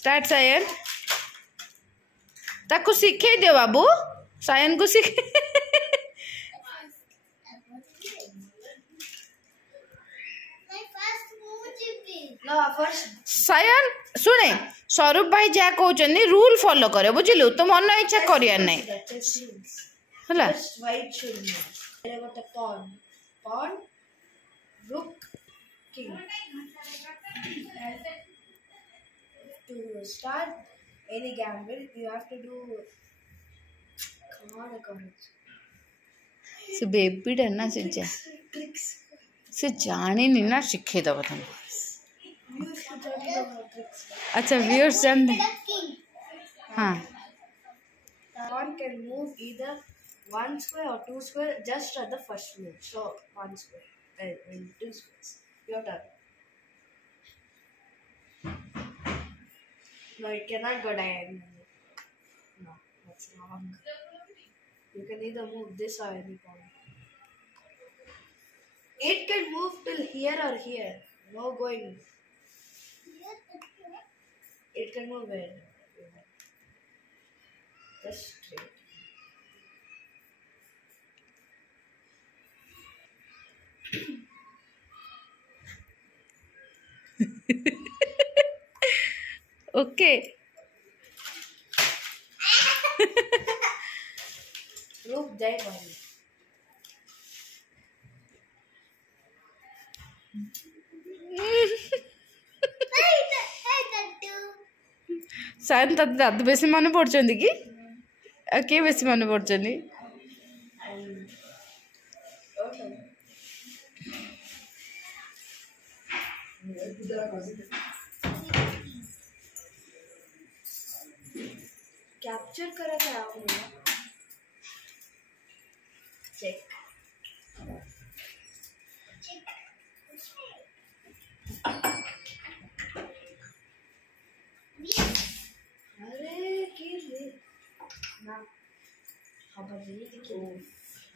Start Sion ताको सिखे दियो बाबू सायन को सिखे सायन सुने स्वरूप भाई जहाँ कहते रूल फॉलो करे बुझिलु तो मन इच्छा करिया नहीं हला to start any gambit you have to do come on से बेबी डरना से जाने नहीं ना शिखे दबा तुम अच्छा व्यूअर्स जान दे हाँ pawn can move either 1 square or 2 square just at the first move. So 1 square and 2 squares. Your turn. No, it cannot go diagonally. No, that's wrong. You can either move this or any pawn. It can move till here or here. No going. It can move where? Just straight. Okay रुक जाए भाई सायन तते दादू बेसी मन पड़छंदी कि आ के बेसी मन पड़छंदी कैप्चर करा था आपने चेक अरे किले ना खबर नहीं थी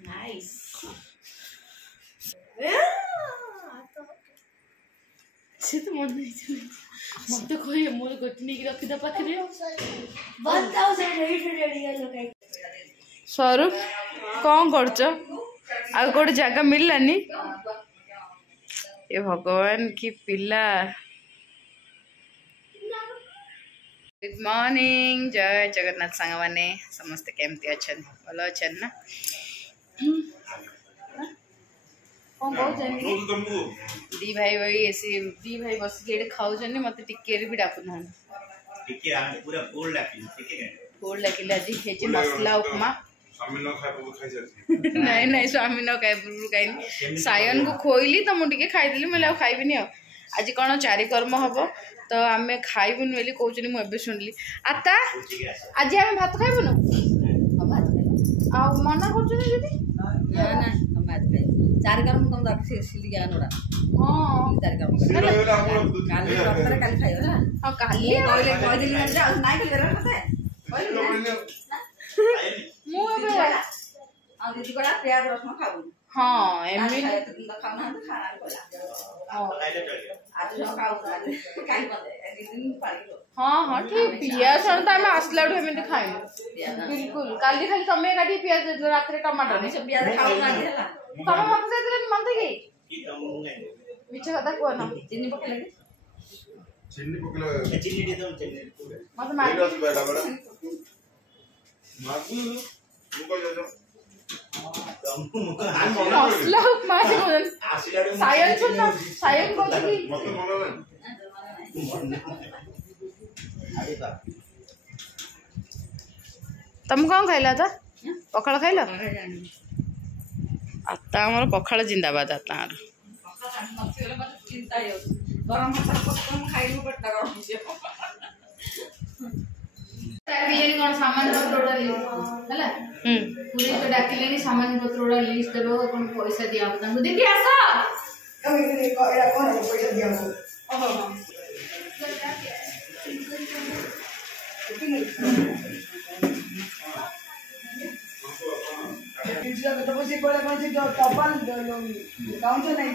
नाइस से तो मन नहीं थी मत कोई मोर गटनी की रखी द पाखरे 1800 इयर्स ओके स्वरूप कौन करछ आ कोड जगह मिललानी ए भगवान की पिला गुड मॉर्निंग जय जगन्नाथ सांग माने समस्त केमती अछन भलो अछन ना कौन कहउछन दी भाई भाई ऐसे दी भाई बस के खाउछन मते टिके भी डाकु ना टिके हम पूरा गोल लाकी टिके गोल लाकी लाजी खेची मसला उपमा स्वामी न खाए वो खाई जाती नहीं नहीं स्वामी न खाए बुरु खाई सायन को खोइली तो मु टिके खाई देली मला खाइबिनी आज कौन चारि कर्म हबो तो आमे खाइबुन बेली कहउछनी मु एबे सुनली आता आज हम भात खाइबुन भात खाइ आ मना करछनी जदी ना ना हम भात खाइ चार कर्म तुम रख सिली ज्ञानोडा हां चार कर्म काली रखरे काली खाइयो ना हां काली कह दिली ना जा नाइ के रखते मु एबे आ दीदी कोडा प्याज रसम खाबु हां एमि खाना तो खाना कोला आज जो खाऊ काई बंदे दिन पाइलो हाँ हाँ ठीक पियाज तो आम आसला एमती खाई बिल्कुल काली खाली तमें काटी पियाज रात टमाटर नहीं सब प्याज खाऊ ना दिला तमें मत देले मन की मिछ कथा को ना चीनी पकले चीनी दे दो चीनी मत मार बेटा बड़ा मागू मुको जा मसला मार बोल सायन सुन सायन को की मत मन अरे बा तुम कौन खाइला था पखाल खाइल आता हमर पखाल जिंदाबाद आता चिंता गरम मसाला खाइलु पेट गरम बिजली कौन सामान पत्र हला पुलिस तो डाकिले सामान पत्र लिस्ट देबो कौन पैसा दिया हम देखि आसा एरा कोन पैसा दिया ओहो तो बसी कोला कोन से टपल काउंटर नहीं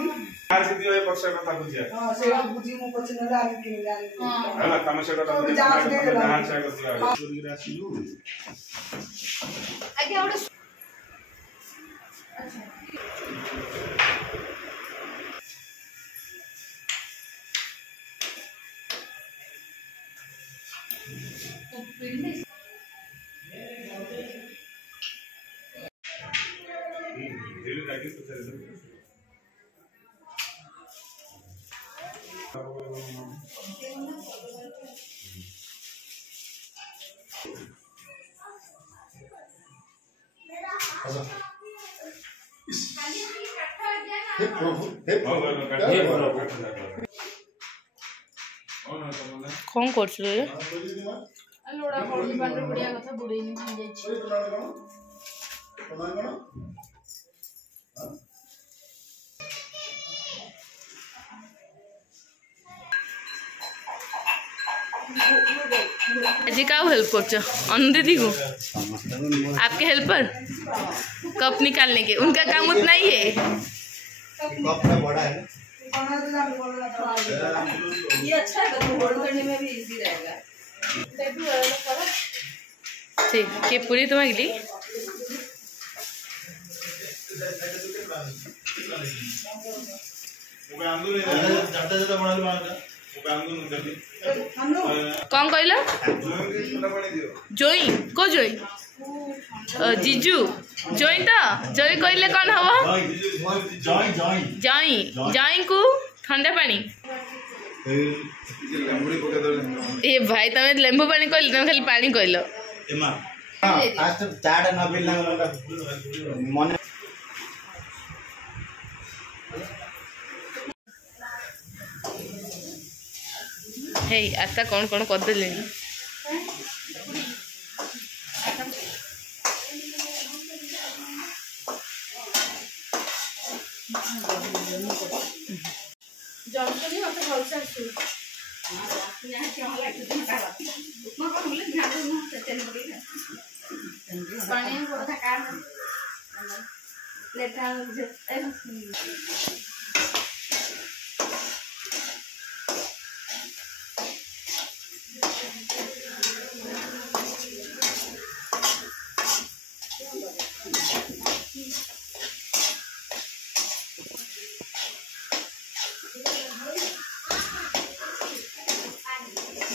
आज दियो ए पक्ष कथा बुझिया हां सेवा बुझी मो पछ न लागे कि जाने हला तम से कथा बुझिया हां से कथा चोरी रासिलु आगे ओडे दिल लागे तो चले हे प्रभु कौन करछले लोड़ा हळदी पांडे बुढ़िया कथा बुढ़ेई नि जाई छी जी का हेल्प कर अनु दीदी को आपके हेल्पर कप निकालने के उनका काम उतना ही है कप में बड़ा है ये अच्छा है तो होल्ड करने में भी इजी रहेगा। ठीक के पूरी तुम्हें ली कौन कहला जोई को जोई जीजू जोई तो जोई कहले कौन हवा जाई जाई को ठंडा पानी ए भाई तमे लेंबू पानी कहल तमे खाली पानी कहलो आज तो चाड़ न बिलना मन हे आता कौन कौन कर देले जॉनसनी मते भल से आसु पानी কথা কার লেটা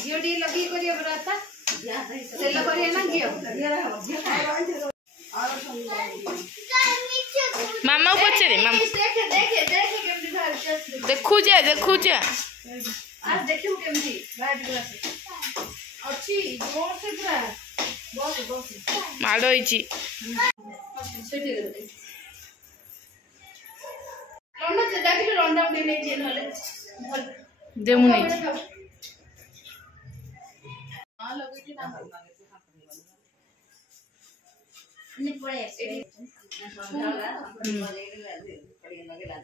घियो डी लगी करियो बराता तेल करियो ना घियो मामा पचरे मामा देखे देखे देखे केमती धार देखु जे आज देखियो केमती बाहर दिलासे अछि जोर से पूरा बस बस माडो होइची सेठी लंडा से देखिलो लंडा उडी नै जे नले देमु नै हां लगेची ना नि पळे एडी समझाला लगे ला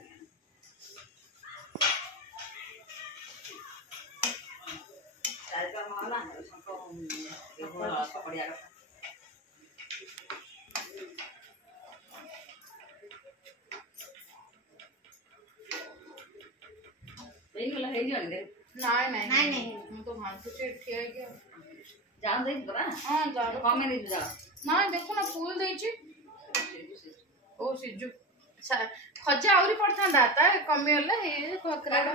का माला हमको ये पकड़िया का नहीं वाला है नहीं नहीं नहीं हम तो भांसु से ठिया गया जान दे बरा हां जा कम में नहीं जा ना देखो ना फूल देची ओ सिजु खजा आउरी पड़ता दाता कमी होला हे कोकराडा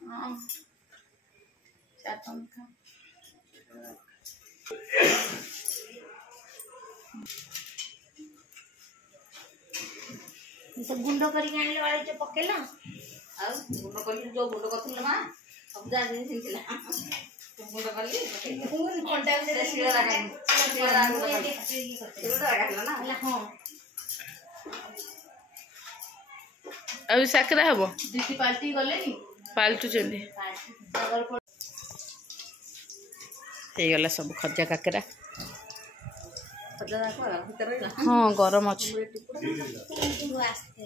हां चाटन का तो गुंड करी आनले वाले जो पकेला आ गुंड करी जो गुंड करथुन मा सब जा दिन सिंचिला गुंड करली कौन कांटेक्ट से सिरा लगा ना हां अभी साकरा हबो दीदी पार्टी गले नी पाल्टू चंदी हे गला सब खजा काकरा खजा को भीतर रहिला हां गरम अछि आस्ते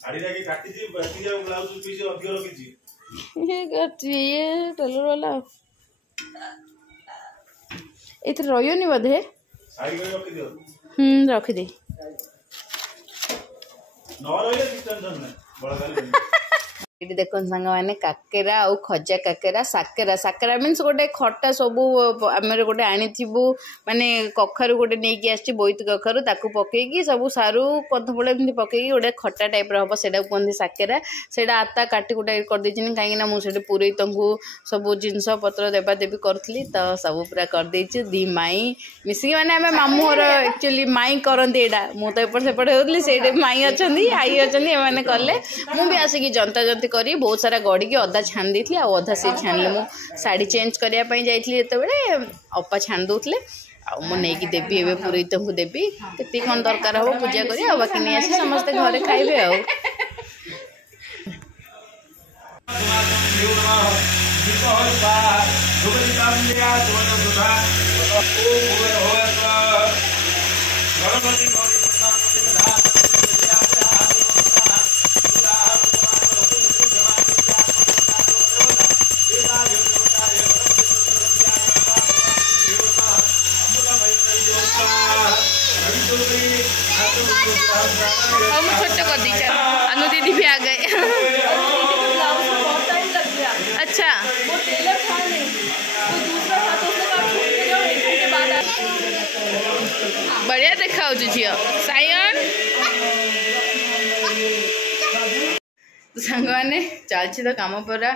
साड़ी लागी काटी दी बाकी जो ब्लाउज पीस अधिक रखी ये काटी ये टेलर वाला इथे रहियोनी बधे रखिदे ये देखो सांग मैंने काकेरा आउ खजा काकेरा साकेरा साकेरा मीन्स गोटे खटा सब आम गोटे आणीबू माने कखारू गोटे नहीं आसी बोईत कखारू ताकू पकईकी सब सारू कदमूल एमती पकईकी गोटे खटा टाइप हम से कहते साकेरा से आता काटी कुटा करदे कहीं मुझे पूरे तुमको सब जिनस पत्र देवा देवी करी तो सब पूरा करदे दी माई मिसिकी मैंने आम मामू घर एक्चुअली माई करती यहाँ मुझे एपट सेपट होती से माई अच्छा आई अच्छा एम कले मुझे आसिक जंता जंती करी बहुत सारा गड़ी की अदा छाण दी अधा से छाणिले मु साड़ी चेंज करने जाइए जो अपा छाण दौले मुझे देवी ए पूरी तुमको देवी के कौन दरकार हम पूजा करी बाकी नहीं आसी समस्ते घरे खाइबे आ छोट कर दी अनु दीदी भी आ गए अच्छा बढ़िया देखा झी सायन सांग मैंने चलती तो कम पूरा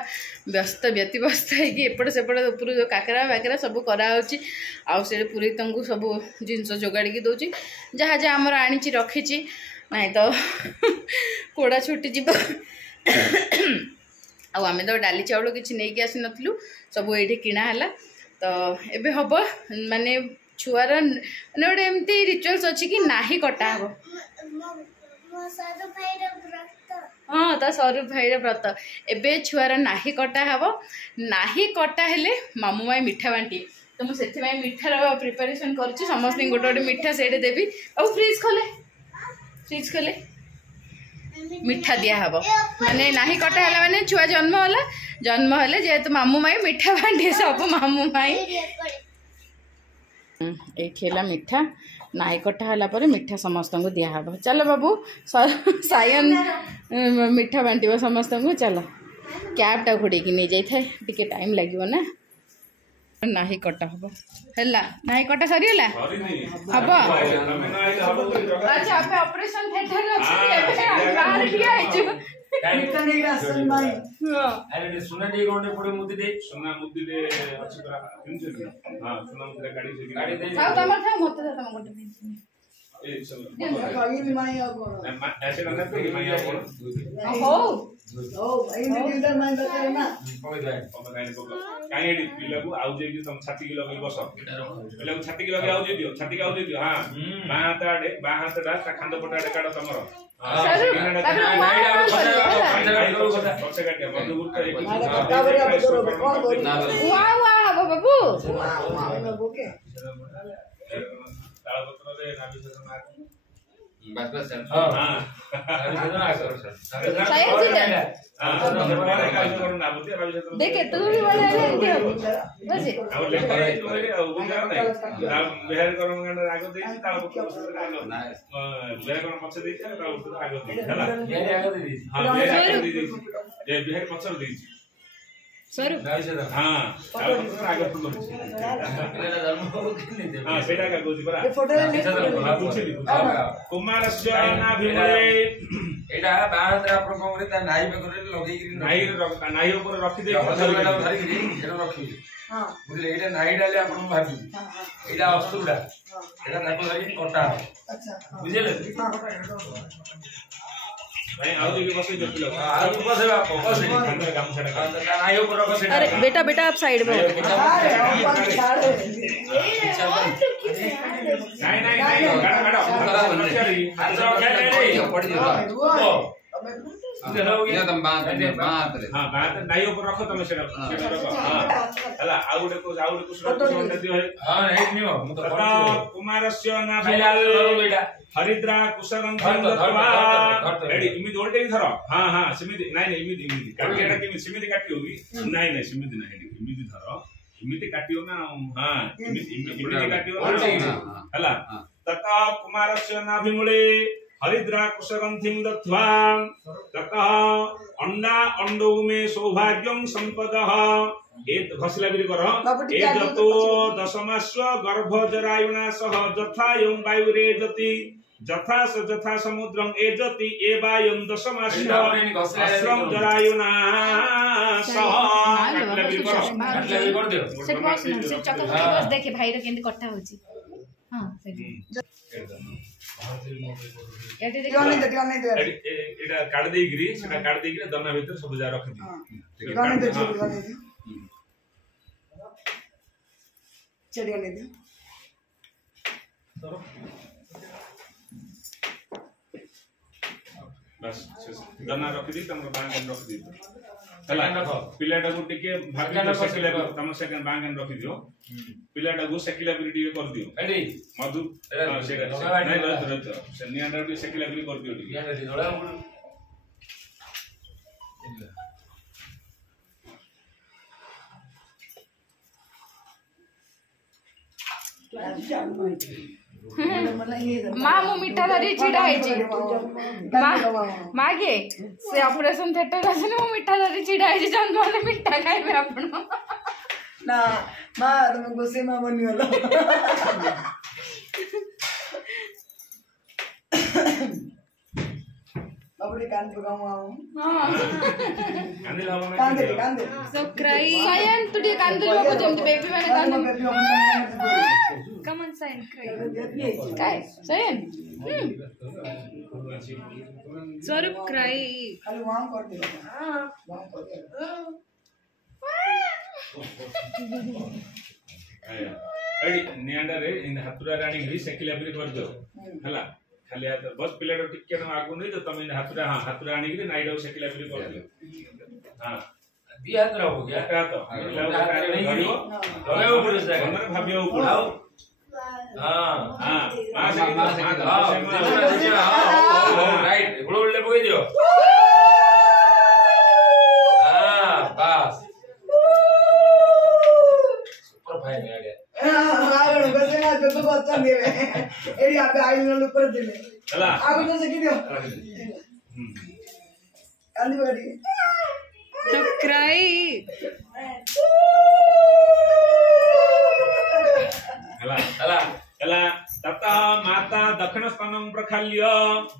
व्यस्त व्यतिव्यस्त होपट सेपट उपर जो काकरा बाकरा सब कराऊँच आउ पूरी तुमको सब जिनस जोगाड़ी दौर जहाँ जहाँ आमर आनी रखी ना तो कोड़ा छुटी जीव आम तो डाली चाउल किसी नहीं आसी नथिलु सब ये किणाला तो एबे हम माने छुआर माने गोटे एमती रिचुअल्स अच्छी कि नाही कटा हम हाँ तो स्वरूप भाई व्रत एबे छुआर नाही कटा हम नाही कटा हेले मामू माई मिठा बांटी तो मुझे मिठार प्रिपेरेसन कर समस्त गोटे गोटे मिठा से देवी और फ्रिज खोले मिठा दिया हम माने नाही कटा है माने छुआ जन्म हेले जेहेतु मामू माई मिठा बांटे सब मामू माई ये खेला मिठा नाई कटा है मिठा समस्त को दिहब चलो बाबू सायन मिठा बांट समस्त को चलो कैबटा घोड़े नहीं जाए टे टाइम लगे ना नाही कटा हम है नाही कटा सरीगला हम अच्छा आप ऑपरेशन थिएटर सुना डी गोंडे पड़े मुद्दे दे सुना मुद्दे दे अच्छी तरह हां सुना मुद्दे गाड़ी से गाड़ी दे साउ तमर था मत था तम गोटे ए चलो माई आ ऐसे करना तो माई आ हो ओ भाई ने लीडर माई बता ना ओके जाए ओके गाड़ी को काई एडी पिलागु आउ जे तुम छाती की लगे बस पहले छाती की लगे आउ जे दियो छाती की आउ जे दियो हां बा हाथ डा खांद पटा डे काडो तमरो देखे तू भी बड़ा है बस अब लेके तो बुझा नहीं बिहार करम गंड आगो देई ता बिहार करम पछ देई ता आगो देई हला बिहार आगो देई हां बिहार आगो देई ए बिहार पछ देई सर हां आगो तो मेरा धर्म हो कि नहीं दे हां सेटा का गोजी परा ये फोटो ले कुमार स्वाना भीमरे एटा बाहर आपण कोमरे ता नाई में करे लगे कि नाई ऊपर रखी दे पछरटा धरि कि एटा रखी हां बुझले एटा नाई डाले आपण भाबी एटा अस्तुडा एटा ताको धरि कटा अच्छा बुझले भाई आओ जी के बसे जो पिलो आ बसे बाप बसे अंदर काम छड़ा नाई ऊपर रख सेटा अरे बेटा बेटा आप साइड में नहीं गाड़ा हाथ रख पड़ दियो ये तुम बात हां बात नाई ऊपर रखो तुम सेटा रखो हां हला आउ गुटे दियो है हां एक नियो मु तो कुमारस्य ना भैलाल हरिद्रा कुशगंधर्वा रेडी इमिति ओल्टे धरो हां हां सिमिति नहीं इमिति काटियाडा के सिमिति काटी होगी नहीं सिमिति नहीं इमिति धरो इमिति काटियो ना हां इमिति काटियो हाँ। हला तथा कुमारस्य नाभिमूले हरिद्रा कुशगंधिं दत्वा ततः अंडा अंडौ मे सौभाग्यं संपदः एत घसलागिरी कर एजतो दशमास्व गर्भजरायुना सह यथा यं वायुरेजति यथा स यथा समुद्रं एजति एवायं दशमास्व अस्रं जरायुना सह घसलागिरी कर दियो से बस से चक्कर बस देखे भाई रे केंदी कट्टा होची हां एटी देखो एटा काट देगिरी सेटा काट देगिरी दना भीतर सब जा रख दी चढ़िया ले दे बस दना रख दी तमर बांगन रख दी हला रखो पिलाटा को टिके भागी न सकिला तम सेकंड बांगन रख दियो पिलाटा को सकिला बिरी टिके कर दियो एडी मधु सेटा नहीं रत से नियाडा टिके सकिला बिरी कर दियो टिके नियाडा धोला माँ मु मिठा धरी छिड़ा है माँ गे से ऑपरेशन थिएटर आसे मु मिठा धरी छिड़ा है जन कोने मिठा खाइबे आपण ना माँ तुम गुस्से में बनी वाला अपने कान पे गाऊं आऊं कांदे सो क्राई सायन तुडी कांदे लोक जेमते बेबी माने कांदे कम ऑन सायन क्राई काय सायन स्वरूप क्राई खाली वहां कर दे वहां कर दे एडी नियाडा रे इन हतुरा रानी घरी सकिला बिरी कर दो हला खाली हाथ बस पिलाडो टिके न आगु नहीं तो तमे हाथुरा हां हाथुरा आनी के नाइडो सकिला बिली कर दियो हां दी हाथुरा हो गया का तो पिलाडो कार्य नहीं करियो लगाओ पड़े से हमरे भाबियो ऊपर हां हां राइट गुड़ उड़ले पकई दियो हां बस सुपर फाइन आ गया हां बस ना तो बच्चा देवे एडी आप आई न ऊपर देले चला आगो तो सकी दियो कांदी बड़ी तो क्राई चला चला चला तता माता दक्षिण स्तनम प्रखाल्य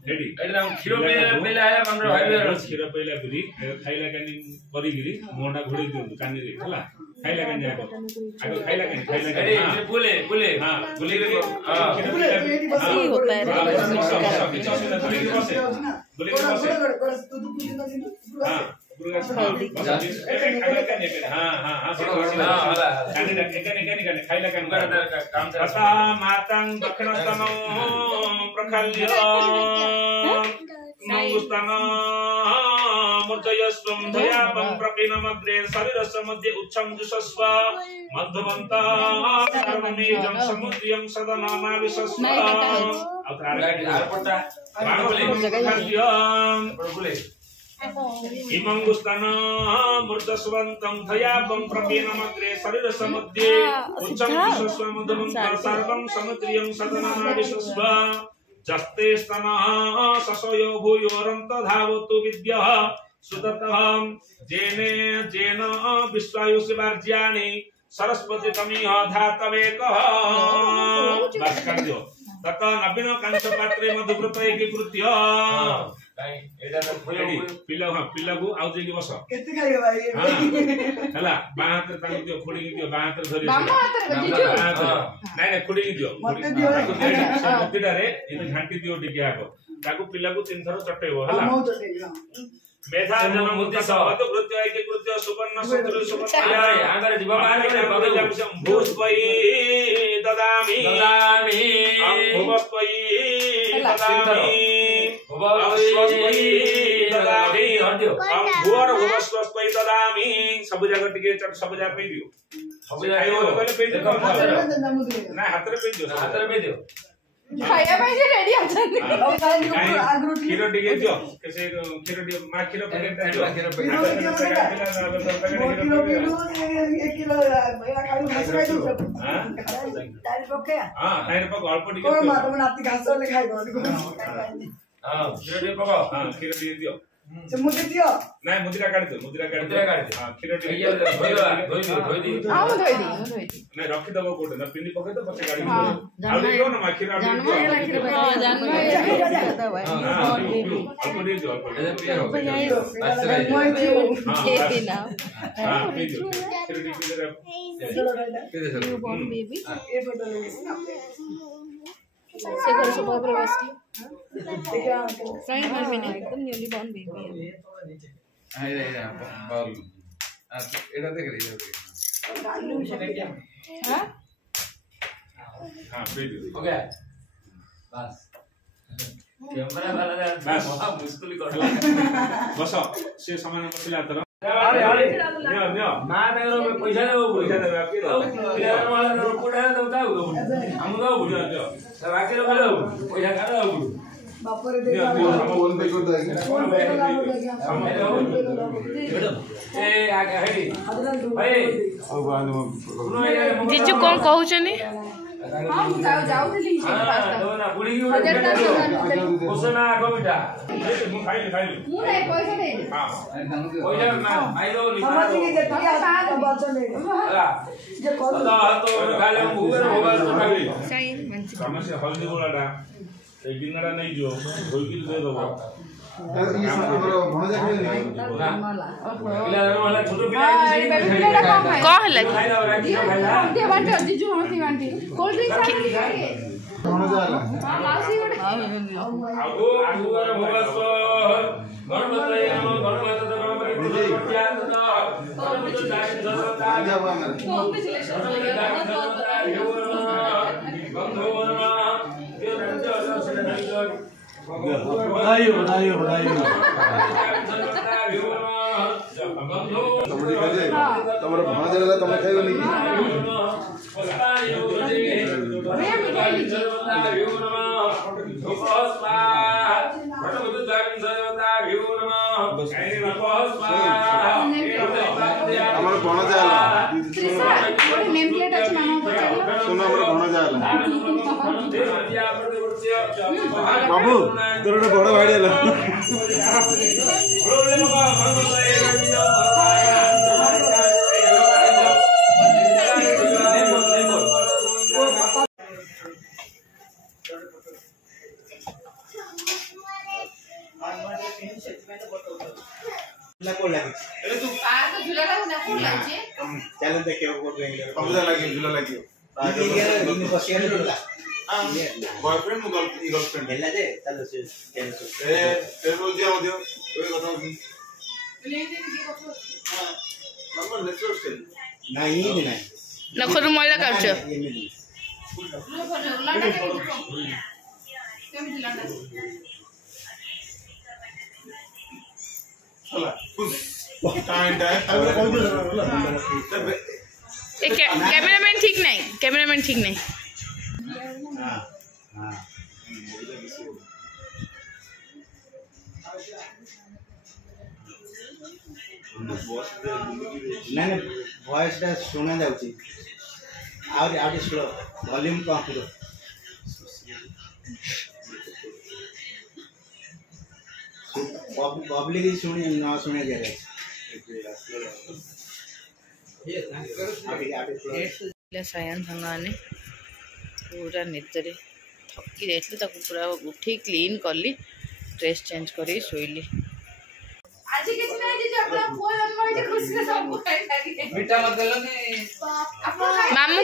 रेडी एडी हम क्षीर पेला है हमरो भाई क्षीर पेला बिरी खाइला कानी करिगिरी मोंडा घोड़ी दिउ कानी रे हला खाइला कानी आगो खाइला कानी हां बोले बोले हां बोले रे हां सही होता है बोले के बसे तू पूछ ना दिन हां मातां दक्षिणस्तनं प्रखाल्य मूर्जयस्वं दयापं प्रपीनमग्रे शरीरस्य मध्ये उच्छं जुषस्व मध्यमन्तं सर्वमेजं समुद्रियं सदनामाविशस्व इमंगुस्तान मूर्धस्वन्तं धयापं प्रपीनमग्रे शरीरस्य मध्ये उच्चं विश्वस्व मधुमन्तं सर्वं समुद्रियं सदनामाविशस्व जस्ते स्तनः ससयो भूयोरन्त धावतु विद्यः सुततः जेन विश्वायुषि वर्ज्यानि सरस्वती तमिह धातवेकः बस कर दियो तत नवीन कांच पात्रे मधुव्रत एकीकृत्य एडा पिला हां पिला को आउ जेकी बस केते खाइयो भाई हला बा हाथ तांग दियो खोडी दियो बा हाथ धरि बामा हाथ जीजू नहीं नहीं खोडी दियो मते दियो मतेडा रे इन घांटी दियो टिके आको ताको पिला को तीन थरो चटेबो हला मौ चटेबो मेधा जन मुद्दा सवत कृत्य एकीकृत्य सुवर्ण सूत्र सुवर्ण आगर जीव माने भूस्पै ददामि भूस्पै ददामि सब जगह टिके सब जगह पे दियो सब जगह पे दियो ना हाथ रे पे दियो खाया ପାଇଁ ଯେ ରେଡି ଅଛନ୍ତି କ୍ଷୀର ଟିକେ ଦିଅ ସେ କ୍ଷୀର ଟିକେ ମା କ୍ଷୀର ପ୍ୟାକେଟ ଟା ଦିଅ किलो किलो 1 किलो या खाली घास खाई दो तारी पके हां ताई पक अल्प को ଟିକେ मा तुम नाती घास ले खाई दो हां କ୍ଷୀର ଟିକେ ପକ हां କ୍ଷୀର ଟିକେ ଦିଅ से मुझे दियो ନାଇଁ ମୁଦିରା କାଢି ଦିଅ ମୁଦିରା କାଢି ଦିଅ हां କ୍ଷୀର ଟିକେ ଧୋଇ ହଁ ମୁଁ ଧୋଇଦି ନାଇଁ ରଖି ଦବ କୋଟେ ନା ପିନି ପକେଇ ତ ପଛେ କାଢି ଦିଅ ଆଉ ଦିଅ ନା ମା କ୍ଷୀର ଆଉ ଟିକେ ଦିଅ ଜନ୍ମ ଅଳ୍ପ ଟିକେ ଦିଅ ଅଳ୍ପ ଟିକେ ନା हां पी दियो କ୍ଷୀର ଟିକେ दे बेबी ये फोटो ले से घर से ऊपर बस क्या फ्रेंड घर में एकदम न्यूली बॉर्न बेबी এটা দেখ রে हां हां पी दियो ओके बस कैमरा वाला बस मुश्किल कर बस से सामान बसला तर अरे अरे नियो नियो मा देरो पैसा देबो पैसा देबे आपके पिला वाला रोकोडा दउता हम दउ बुझा बाकी रो करे पैसा काढ दउ बापर दे नियो नियो हम बोल दे ए आगे हेडी भाई जीजू कौन कहउछनी हां जाउथली ना बुढ़ी की कोसना आगो बेटा मु खाइली मु नै पैसा दे हां पैसा ना आई दो समझ के देखिए आप बच्चा ले जे कौन तो खाले मुगर होगा तो खाली सही मंची समस्या हल्दी गोलाटा ए गिन्नाडा नै जो होइकिल दे दबो पिला वाला छोटो पिला कौन है खाई दो राखी खाइला दे बांटे जीजू हमती बांटे कोल्ड ड्रिंक्स हां मासी गोटे आगो आगो वर भगवत गणपतये नमः गणपतये गणपति प्रत्यात गणपति दायित्व सर्वदा कौन भी सिलेक्शन बंधो नमः ये रंजो दर्शन नहीं बधाई बधाई बधाई तमर भाण देला तमे खाइबनी हमर भाण जाला नेम प्लेट अछि मामा पचालो सुन हमर भाण जाला बाबू तोर बड़ भाई जाला ना को लागे अरे तू आ तो झूला लागू ना कोन लागছে चैनल देखे को देंगे कबजा लागे झूला लागे इन बसिया झूला बॉयफ्रेंड मु गर्लफ्रेंड हेला दे चलो से चैनल से ए बोल दिया मध्य ओए कथा की नंबर नेचुरल स्टाइल नहीं नहीं नहीं नखरु मैला काढछ ये नहीं लांडा केम लांडा चला कुछ टाइम अबे कौन बोल कैमरामैन ठीक नहीं कैमरामैन ठीक नहीं हां हां ना ना वॉइस टा सुना जाउची आउट स्लो वॉल्यूम कम करो पब्लिक सुने ना सुने जाएगा सायन संगाने पूरा निद्रे थकी जाइए ताको पूरा उठी क्लीन कली ड्रेस चेंज करी शोइली आज किछ नै जे अपना पुआ जन्म जे खुशी से सब खाइ लागी मीठा मत देलो ने मामू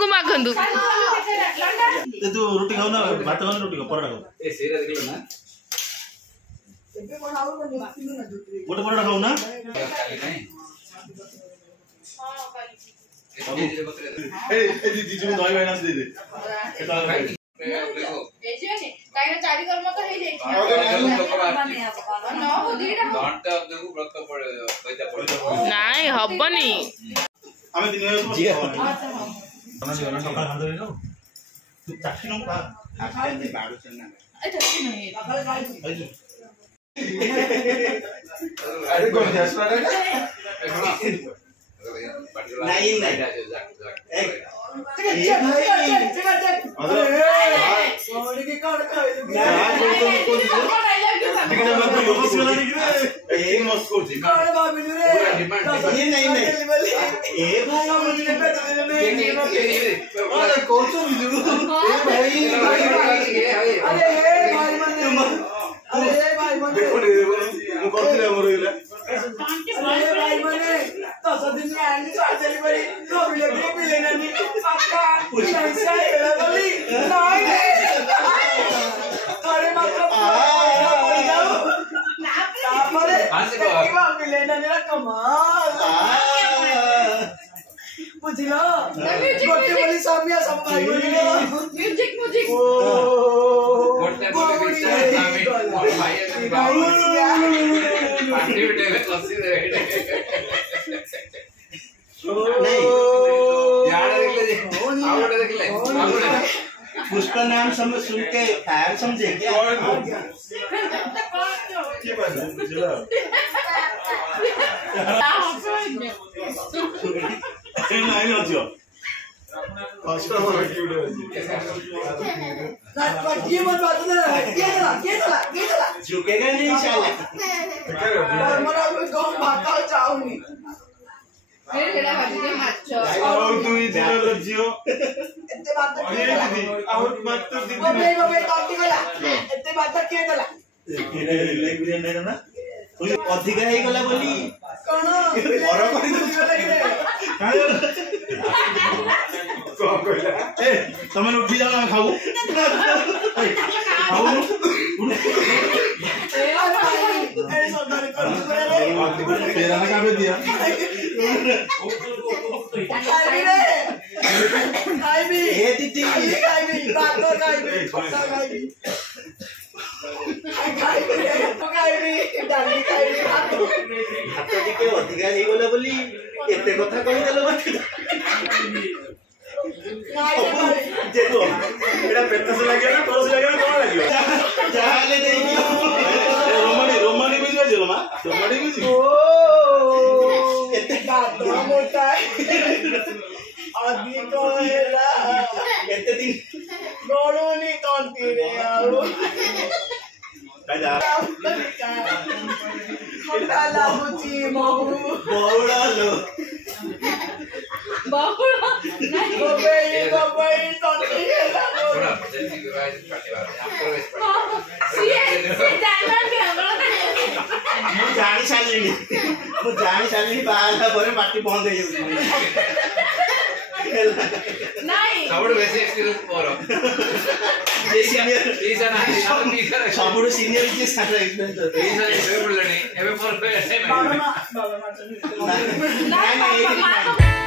को माखंदु लांडा तू रोटी खाओ ना भात खाओ ना रोटी खाओ पराठा खाओ ए सेरा देखलो ना एबे बनाओ ना निकलू ना दूसरी गोटे पराठा खाओ ना खाली नहीं हां काली ए जीजू में दही माइनस दे दे केता भाई देखो ए जे ने काइना चारी कर्म तो हे जाई न हो दीटा घंटा देखो व्रत पड़े पैसा पड़े नाई हबनी हमें दिन में जी बना दियो ना सकाळ खान दे तू चाखी न ବାଡୁଛ ନା ଏଟା କି ନାହିଁ अरे कौन गैस वाला है नहीं नहीं बुझिलो गोटे बोली सामिया सब भाई म्यूजिक म्यूजिक गोटे बोली सामी भाई पार्टी बेटे कसी रे नहीं यार देख ले आवड़े देख ले आवड़े उसका नाम सुन के फायर समझे क्या की बात है चलो नहीं नजियो कस्टमर की वीडियो ये मत बात ना ये चला झुकेगा नहीं साला और मरा को भाता चाहूंगी मेरे केड़ा भाजी माछ और तू इधर लजियो एते बात ये दीदी और बात तो दीदी बबे काटी गला एते बात के गला लेग बिरियानी नहीं ना कोई अधिक है गला बोली कोन और कोई कौन कहला ए तमन उठी जाओ ना खाऊ खाऊ अरे सरदार कर तेरा ना काबे दिया खाई भी ए दीदी खाई भी बात तो खाई भी डाली खाई भी हाथ टिके अधिक है गला बोली एते कथा कहि देलो मत देखो एड़ा पेट से लगे ना तोस लगे ना कौन लगियो जाले देई रोमनी भी जो जलो मा रोमनी भी जी ओ एते बात मोटा आदि को हेला एते दिन गोलोनी कौन पीरे आओ काजा खोटा लागुची महू बौड़ा लो बाहुला बबई तोती हेला थोड़ा जल्दी गाइस पार्टी वाले आपको वेस्ट सीए डायमंड के हमरा मु जानी सालिनी बाला पर पार्टी बंद हो जाउची नहीं सबड़ वैसे एक्सपीरियंस पोरो जे सीनियर ಈಸನ ಈಸನ सबुड सीनियर के साथ एक्सपीरियंस ಈಸನ ಎವೆ ಬಿಡಲನಿ ಎವೆ ಪೋರ್ बाबा नहीं मानो